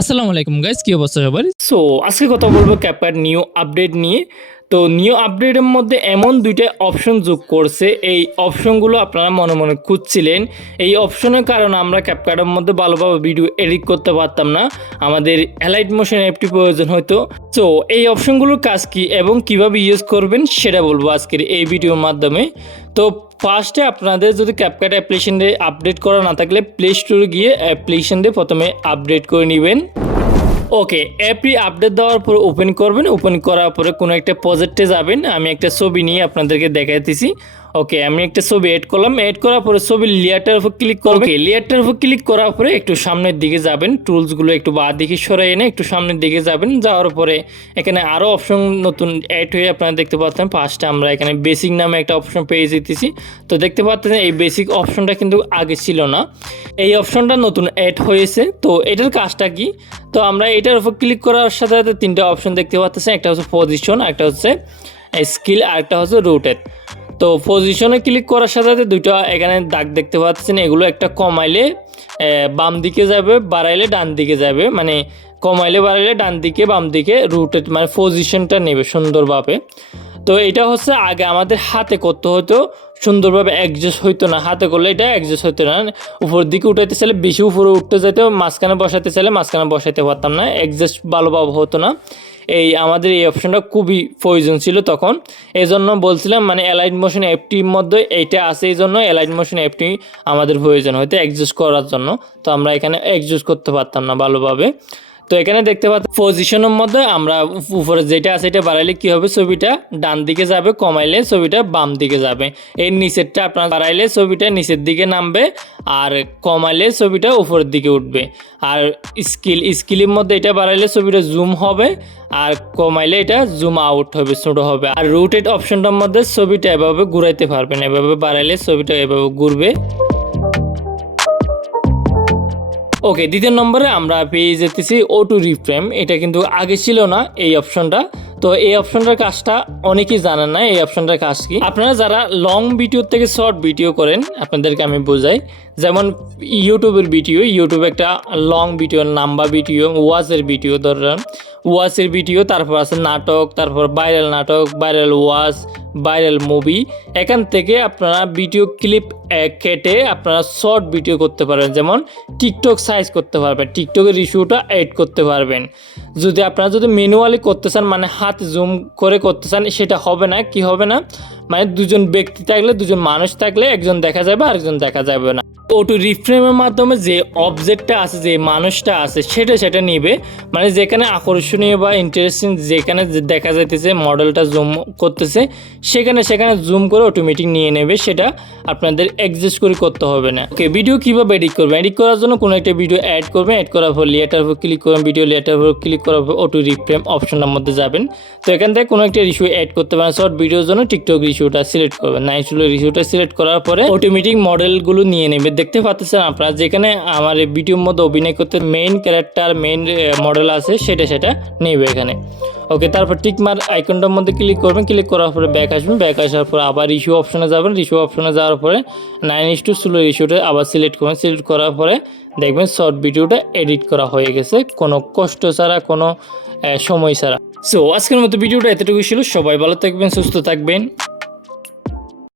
আসসালামু আলাইকুম গাইস, কি অবস্থা সবার? সো আজকে কথা বলবো ক্যাপকাট নিউ আপডেট নিয়ে। তো নিউ আপডেটের মধ্যে এমন দুইটা অপশন যোগ করছে, এই অপশনগুলো আপনারা মনে মনে খুঁজছিলেন। এই অপশনের কারণে আমরা ক্যাপকাটের মধ্যে ভালোভাবে ভিডিও এডিট করতে পারতাম না, আমাদের অ্যালাইট মোশন অ্যাপটি প্রয়োজন হতো। সো এই অপশনগুলোর কাজ কি এবং কিভাবে ইউজ করবেন সেটা বলবো আজকের এই ভিডিওর মাধ্যমে। তো ফার্স্টে আপনাদের যদি ক্যাপকাট অ্যাপ্লিকেশন দিয়ে আপডেট করা না থাকলে প্লে স্টোরে গিয়ে অ্যাপ্লিকেশন দিয়ে প্রথমে আপডেট করে নেবেন। ওকে, অ্যাপটি আপডেট দেওয়ার পর ওপেন করবেন। ওপেন করার পরে কোনো একটা প্রজেক্টে যাবেন। আমি একটা ছবি নিয়ে আপনাদেরকে দেখাইতেছি। ওকে, আমি একটা ছবি এড করলাম। এড করার পরে ছবির লেয়ারটার উপর ক্লিক করবেন। লেয়ারটার উপর ক্লিক করার পরে একটু সামনের দিকে যাবেন, টুলসগুলো একটু বাঁ দিকে সরাই এনে একটু সামনের দিকে যাবেন। যাওয়ার পরে এখানে আরও অপশন নতুন অ্যাড হয়ে আপনারা দেখতে পাচ্ছেন। ফার্স্টে আমরা এখানে বেসিক নামে একটা অপশন পেয়ে যেতেছি। তো দেখতে পাচ্ছেন এই বেসিক অপশনটা কিন্তু আগে ছিল না, এই অপশনটা নতুন অ্যাড হয়েছে। তো এটার কাজটা কি? তো আমরা এটার উপর ক্লিক করার সাথে সাথে তিনটা অপশন দেখতে পাচ্ছেন। একটা হচ্ছে পজিশন, একটা হচ্ছে স্কিল, আর একটা হচ্ছে রোটেট। তো পজিশনে ক্লিক করার সাথে সাথে দুটো এখানে দাগ দেখতে পাচ্ছেন। এগুলো একটা কমাইলে বাম দিকে যাবে, বাড়াইলে ডান দিকে যাবে, মানে কমাইলে বাড়াইলে ডান দিকে বাম দিকে রোটেট মানে পজিশনটা নেবে সুন্দরভাবে। তো এটা হচ্ছে আগে আমাদের হাতে করতে হতো, সুন্দরভাবে অ্যাডজাস্ট হইতো না। হাতে করলে এটা অ্যাডজাস্ট হইতো না। উপর দিকে উঠাইতে চাইলে বেশি উপরে উঠতে যেত, মাঝখানে বসাতে চাইলে মাঝখানে বসাইতে পারতাম না, অ্যাডজাস্ট ভালোভাবে হতো না। আমাদের এই অপশনটা খুবই প্রয়োজন ছিল তখন। এই জন্য বলছিলাম মানে অ্যালাইন মোশন অ্যাপটির মধ্যে এইটা আছে, এই জন্য অ্যালাইন মোশন অ্যাপটি আমাদের প্রয়োজন হয়তো অ্যাডজাস্ট করার জন্য। তো আমরা এখানে অ্যাডজাস্ট করতে পারতাম না ভালোভাবে। তো এখানে দেখতে পাচ্ছি পজিশনের মধ্যে আমরা উপরে যেটা আছে এটা বাড়াইলে কী হবে, ছবিটা ডান দিকে যাবে, কমাইলে ছবিটা বাম দিকে যাবে। এর নিচেরটা আপনার বাড়াইলে ছবিটা নিচের দিকে নামবে, আর কমাইলে ছবিটা উপরের দিকে উঠবে। আর স্কিলের মধ্যে এটা বাড়াইলে ছবিটা জুম হবে, আর কমাইলে এটা জুম আউট হবে, ছোটো হবে। আর রোটেট অপশনটার মধ্যে ছবিটা এভাবে ঘুরাইতে পারবেন, এভাবে বাড়াইলে ছবিটা এভাবে ঘুরবে। ওকে, দ্বিতীয় নম্বরে আমরা পেয়ে যেতেছি অটো রিফ্রেম। এটা কিন্তু আগে ছিল না এই অপশনটা। তো এই অপশনটার কাজটা অনেকেই জানেন না। এই অপশনটার কাজ কি, আপনারা যারা লং ভিডিও থেকে শর্ট ভিডিও করেন আপনাদেরকে আমি বোঝাই। যেমন ইউটিউবের ভিডিও, ইউটিউবে একটা লং ভিডিও, লম্বা ভিডিও, ওয়াচের ভিডিও, ধরেন ওয়াচের ভিডিও, তারপর আছে নাটক, তারপর ভাইরাল নাটক, ভাইরাল ওয়াচ, ভাইরাল মুভি। এখান থেকে আপনারা ভিডিও ক্লিপ কেটে আপনারা শর্ট ভিডিও করতে পারবেন। যেমন টিকটক সাইজ করতে পারবেন, টিকটকের ইস্যুটা এড করতে পারবেন। যদি আপনারা যদি ম্যানুয়ালি করতে চান, মানে হাত জুম করে করতে চান, সেটা হবে না। কি হবে না, মানে দুজন ব্যক্তি থাকলে, দুজন মানুষ থাকলে একজন দেখা যাবে আরেকজন দেখা যাবে না। অটো রিফ্রেমের মাধ্যমে যে অবজেক্টটা আছে, যে মানুষটা আছে, সেটা নিবে, মানে যেখানে আকর্ষণীয় বা ইন্টারেস্টিং যেখানে দেখা যাইতেছে মডেলটা জুম করতেছে, সেখানে জুম করে অটোমেটিক নিয়ে নেবে। সেটা আপনাদের অ্যাডজাস্ট করে করতে হবে না। ওকে, ভিডিও কীভাবে এডিট করবেন? এডিট করার জন্য কোনো একটা ভিডিও অ্যাড করবেন। অ্যাড করার পর লেয়ারটার উপর ক্লিক করবেন, ভিডিও লেয়ারটার উপর ক্লিক করার পর অটো রিফ্রেম অপশনটার মধ্যে যাবেন। তো এখান থেকে কোনো একটা ইস্যু অ্যাড করতে পারেন। শর্ট ভিডিওর জন্য টিকটক ইস্যুটা সিলেক্ট করবেন। নাইচুলের ইস্যুটা সিলেক্ট করার পরে অটোমেটিক মডেলগুলো নিয়ে নেবে। দেখতে পাচ্ছেন আপনারা যেখানে আমার এই ভিডিওর মধ্যে অভিনয় করতে মেইন ক্যারেক্টার, মেইন মডেল আছে, সেটা নেবে এখানে। ওকে, তারপর টিকমার আইকনটার মধ্যে ক্লিক করবেন। ক্লিক করার পরে ব্যাক আসবেন। ব্যাক আসার পরে আবার ইস্যু অপশনে যাবেন। ইস্যু অপশনে যাওয়ার পরে 9:2 স্লো ইস্যুটা আবার সিলেক্ট করবেন। সিলেক্ট করার পরে দেখবেন শর্ট ভিডিওটা এডিট করা হয়ে গেছে, কোনো কষ্ট ছাড়া, কোনো সময় ছাড়া। সো আজকের মতো ভিডিওটা এতটুকু ছিল। সবাই ভালো থাকবেন, সুস্থ থাকবেন।